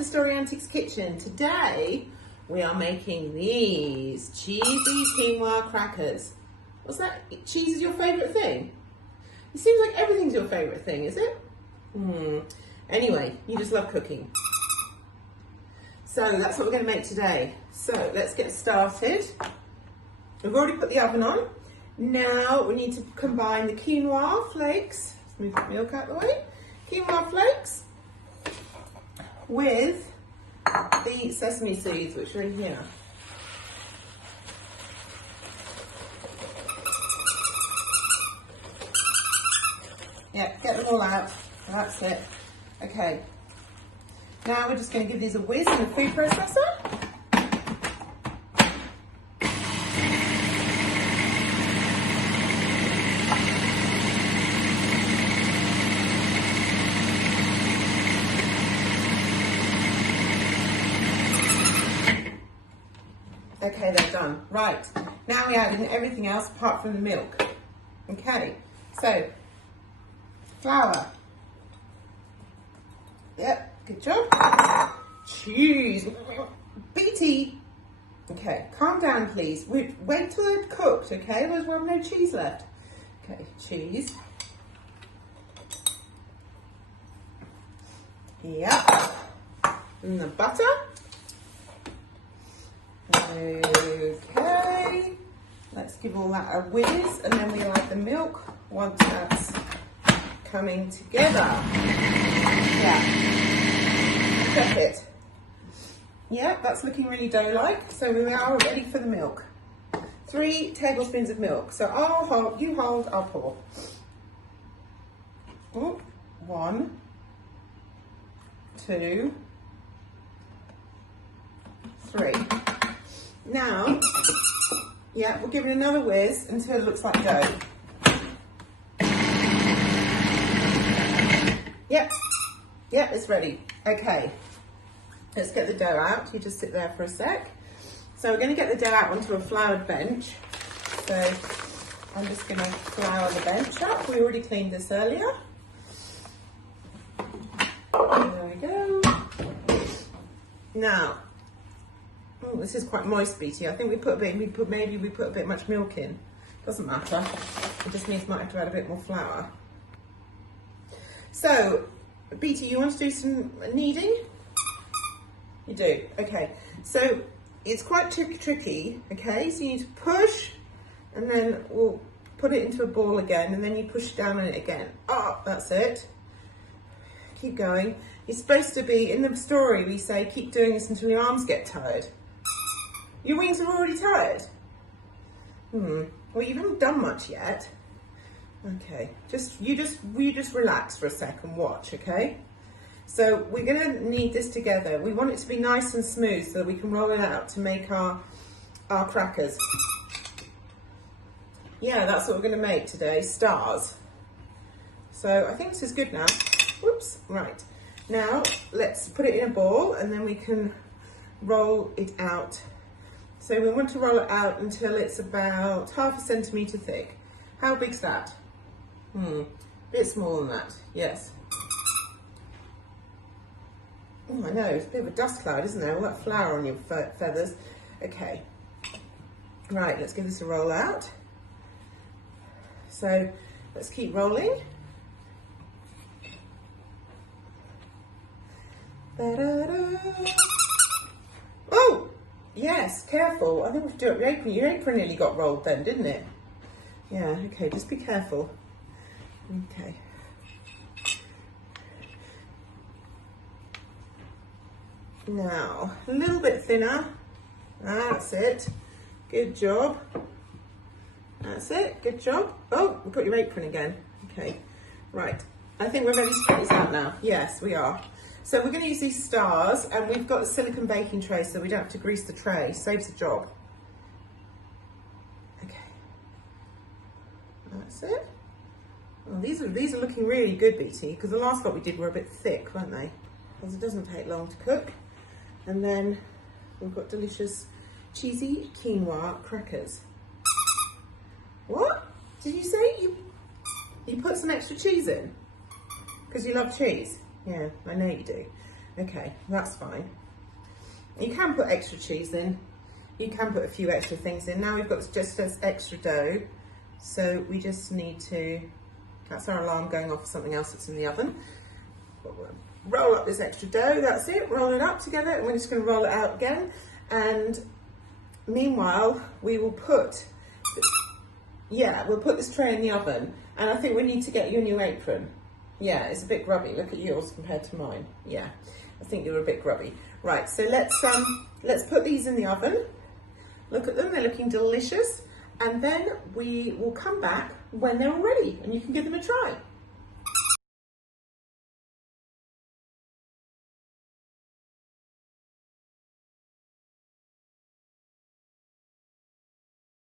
to Story Antics Kitchen. Today we are making these cheesy quinoa crackers. What's that? Cheese is your favourite thing? It seems like everything's your favourite thing, is it? Anyway, you just love cooking. So that's what we're going to make today. So let's get started. We've already put the oven on. Now we need to combine the quinoa flakes. Let's move the milk out of the way. Quinoa flakes with the sesame seeds, which are in here. Yeah, get them all out. That's it. Okay. Now we're just going to give these a whiz in the food processor. Okay, they're done. Right, now we add in everything else apart from the milk. Okay, so flour. Yep, good job. Cheese. Beetie. Okay, calm down, please. Wait till they're cooked, okay? Otherwise we'll have no cheese left. Okay, cheese. Yep. And the butter. Okay, let's give all that a whiz and then we'll add the milk once that's coming together. Yeah, check it. Yeah, that's looking really dough-like, so we are ready for the milk. 3 tablespoons of milk, so I'll hold, you hold, I'll pour. Ooh, 1, 2, 3. Now, yeah, we'll give it another whiz until it looks like dough. Yep, it's ready. Okay, let's get the dough out. You just sit there for a sec. So we're going to get the dough out onto a floured bench. So I'm just going to flour the bench up. We already cleaned this earlier. There we go. Now, oh, this is quite moist, Beetie. I think maybe we put a bit much milk in. Doesn't matter. It just means might have to add a bit more flour. So, Beetie, you want to do some kneading? You do. Okay. So it's quite tricky. Okay. So you need to push, and then we'll put it into a ball again, and then you push down on it again. Oh, that's it. Keep going. You're supposed to be in the story. We say keep doing this until your arms get tired. Your wings are already tired? Well, you haven't done much yet. Okay, you just relax for a sec and watch, okay? So we're gonna knead this together. We want it to be nice and smooth so that we can roll it out to make our crackers. Yeah, that's what we're gonna make today, stars. So I think this is good now. Whoops, right. Now let's put it in a ball and then we can roll it out. So we want to roll it out until it's about 1/2 centimetre thick. How big's that? A bit smaller than that, yes. Oh, I know, it's a bit of a dust cloud, isn't there? All that flour on your feathers. Okay. Right, let's give this a roll out. So let's keep rolling. Oh! Yes, careful. I think we have to do it with your apron. Your apron nearly got rolled then, didn't it? Yeah, okay, just be careful. Okay. Now, a little bit thinner. That's it. Good job. That's it, good job. Oh, we've got your apron again. Okay, right. I think we're ready to cut this out now. Yes, we are. So we're going to use these stars, and we've got a silicone baking tray so we don't have to grease the tray. Saves the job. Okay. That's it. Well, these are looking really good, Beetie, because the last lot we did were a bit thick, weren't they? Because it doesn't take long to cook. And then we've got delicious cheesy quinoa crackers. What? Did you say you put some extra cheese in? Because you love cheese? Yeah, I know you do. Okay, that's fine. You can put extra cheese in. You can put a few extra things in. Now we've got just this extra dough. So we just need to, that's our alarm going off for something else that's in the oven. Roll up this extra dough, that's it. Roll it up together and we're just going to roll it out again. And meanwhile, we will put, we'll put this tray in the oven. And I think we need to get you a new apron. Yeah, it's a bit grubby. Look at yours compared to mine. Yeah, I think you're a bit grubby. Right, so let's put these in the oven. Look at them, they're looking delicious. And then we will come back when they're all ready and you can give them a try.